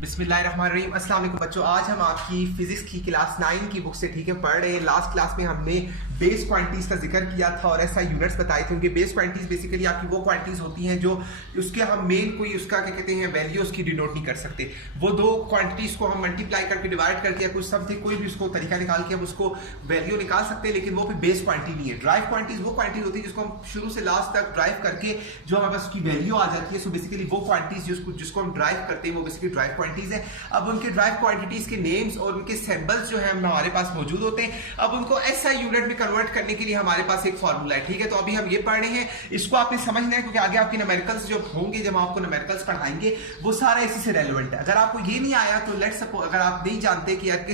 बिस्मिल्लाहिर्रहमानिर्रहीम। अस्सलाम वालेकुम बच्चों, आज हम आपकी फिजिक्स की क्लास 9 की बुक से पढ़ रहे हैं। लास्ट क्लास में हमने बेस क्वांटिटीज का जिक्र किया था और ऐसा यूनिट्स बताए थे। उनके बेस क्वांटिटीज बेसिकली आपकी वो क्वांटिटीज होती हैं जो उसके हम मेन कोई उसका क्या कहते हैं वैल्यू उसकी डिनोट नहीं कर सकते। वो दो क्वांटिटीज को हम मल्टीप्लाई करके डिवाइड करके या कुछ समथिंग कोई भी उसको तरीका निकाल के हम उसको वैल्यू निकाल सकते हैं, लेकिन वो भी बेस क्वांटिटी नहीं है। ड्राइव क्वांटिटीज वो क्वांटिटी होती है जिसको हम शुरू से लास्ट तक ड्राइव करके जो हमारे पास उसकी वैल्यू आ जाती है। सो बेसिकली वो क्वांटिटीज जिसको हम ड्राइव करते हैं वो बेसिकली ड्राइव क्वांटिटीज है। अब उनके ड्राइव क्वांटिटीज के नेम्स और उनके सिंबल्स जो है हमारे पास मौजूद होते हैं। अब उनको एसआई यूनिट में कन्वर्ट करने के लिए हमारे पास एक फॉर्मूला है, ठीक है। तो अभी हम ये पढ़ रहे हैं, इसको आपने समझना है क्योंकि आगे आपके न्यूमेरिकल्स जो होंगे, जब हम आपको न्यूमेरिकल्स पढ़ाएंगे वो सारा इसी से रेलेवेंट है। अगर आपको ये नहीं आया तो लेट्स सपोज अगर आप नहीं जानते कि यार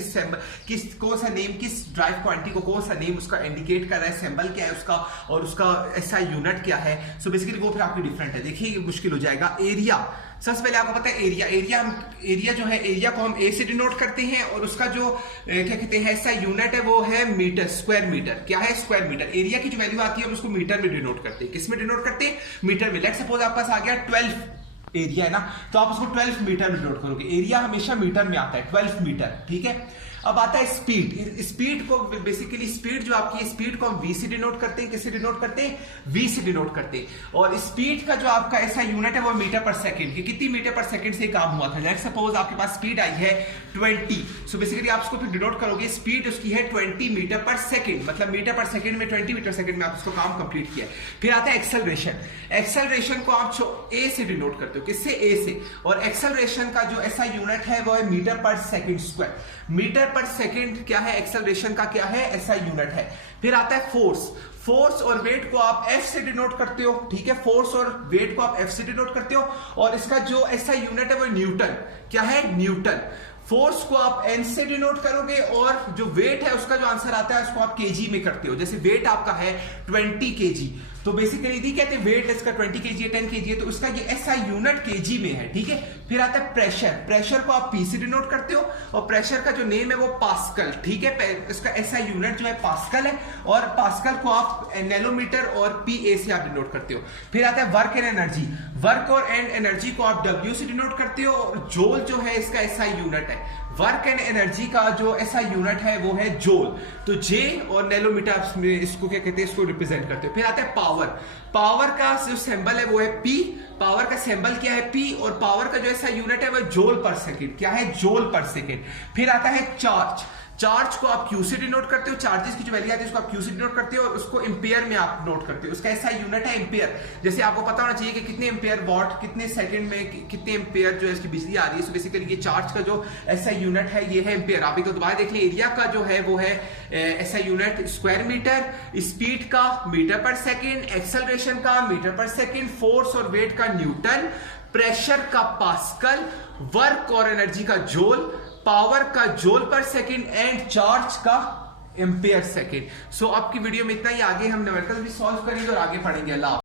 किस कौन सा नेम किस ड्राइव क्वांटिटी को कौन सा नेम उसका इंडिकेट कर रहा है, सिंबल क्या है उसका और उसका एसआई यूनिट क्या है, सो बेसिकली वो फिर आपकी डिफरेंट है। देखिए मुश्किल हो जाएगा। एरिया, सबसे पहले आपको पता है एरिया जो है, एरिया को हम ए से डिनोट करते हैं और उसका जो क्या कहते हैं ऐसा यूनिट है वो है मीटर, स्क्वायर मीटर। क्या है? Square metre. एरिया की जो वैल्यू आती है हम उसको मीटर में डिनोट करते हैं। किस में डिनोट करते हैं? मीटर में। लेट्स सपोज आपके पास आ गया 12 एरिया है ना, तो आप उसको 12 मीटर में डिनोट करोगे। एरिया हमेशा मीटर में आता है, 12 मीटर, ठीक है। अब आता है स्पीड। स्पीड को बेसिकली स्पीड जो आपकी स्पीड को हम वी से डिनोट करते हैं। किससे डिनोट करते हैं? वी से डिनोट करते हैं। और स्पीड का जो आपका ऐसा यूनिट है वो मीटर पर सेकंड की कितनी मीटर पर सेकंड से काम हुआ था। लेट्स सपोज आपके पास स्पीड आई है 20, सो बेसिकली आप उसको फिर डिनोट करोगे, स्पीड उसकी है 20 मीटर पर सेकंड, मतलब मीटर पर सेकंड में 20 मीटर सेकंड में आप उसको काम कंप्लीट किया। फिर आता है एक्सेलरेशन। एक्सेलरेशन को आप ए से डिनोट करते हो। किससे? ए से। और एक्सेलरेशन का जो ऐसा यूनिट है वो है मीटर पर सेकंड स्क्वायर। मीटर पर सेकंड क्या है? एक्सेलरेशन का क्या है? ऐसा यूनिट है। फिर आता है फोर्स। फोर्स और वेट को आप एफ से डिनोट करते हो, ठीक है। फोर्स और वेट को आप एफ से डिनोट करते हो और इसका जो ऐसा यूनिट है वो न्यूटन। क्या है? न्यूटन। फोर्स को आप एन से डिनोट करोगे और जो वेट है उसका जो आंसर आता है उसको आप केजी में करते हो। जैसे वेट आपका है 20 केजी, तो बेसिकली यदि कहते हैं वेट इसका 20 केजी है, 10 केजी है, तो उसका ये ऐसा यूनिट केजी में है, ठीक है। फिर आता है प्रेशर। प्रेशर को आप पी से डिनोट करते हो और प्रेशर का जो नेम है वो पास्कल, ठीक है। इसका ऐसा यूनिट जो है पास्कल है और पास्कल को आप नैनोमीटर और पीए से आप डिनोट करते हो। फिर आता है वर्क एंड एनर्जी। वर्क और एंड एनर्जी को आप डब्ल्यू से डिनोट करते हो और जूल जो है इसका ऐसा यूनिट है। वर्क एंड एनर्जी का जो ऐसा यूनिट है वो है जूल। तो जे और नैनोमीटर इसको क्या कहते हैं, इसको रिप्रेजेंट करते हो। फिर आता है पावर। पावर का जो सिंबल है वो है पी। पावर का सिंबल क्या है? पी। और पावर का जो ऐसा यूनिट है वो जूल पर सेकंड। क्या है? जूल पर सेकंड। फिर आता है चार्ज। चार्ज को आप क्यू से डिनोट करते हो। चार्जेस की जो वैल्यू आती है उसको आप क्यू से डिनोट करते हो और उसको एम्पेयर में आप नोट करते हो। उसका ऐसा यूनिट है एम्पेयर। जैसे आपको पता होना चाहिए कि कितने एम्पेयर वॉट, कितने सेकंड में कितने एम्पेयर जो है इसकी बिजली आ रही है। सो बेसिकली ये चार्ज का जो ऐसा यूनिट है ये है एम्पेयर। आप एक तो दोबारा देख लिया, एरिया का जो है वो है ऐसा यूनिट स्क्वायर मीटर, स्पीड का मीटर पर सेकेंड, एक्सेलरेशन का मीटर पर सेकेंड, फोर्स और वेट का न्यूटन, प्रेशर का पास्कल, वर्क और एनर्जी का जूल, पावर का जूल पर सेकंड एंड चार्ज का एम्पेयर सेकंड। सो आपकी वीडियो में इतना ही। आगे हम न्यूमेरिकल भी सॉल्व करेंगे और आगे पढ़ेंगे। अल्लाह।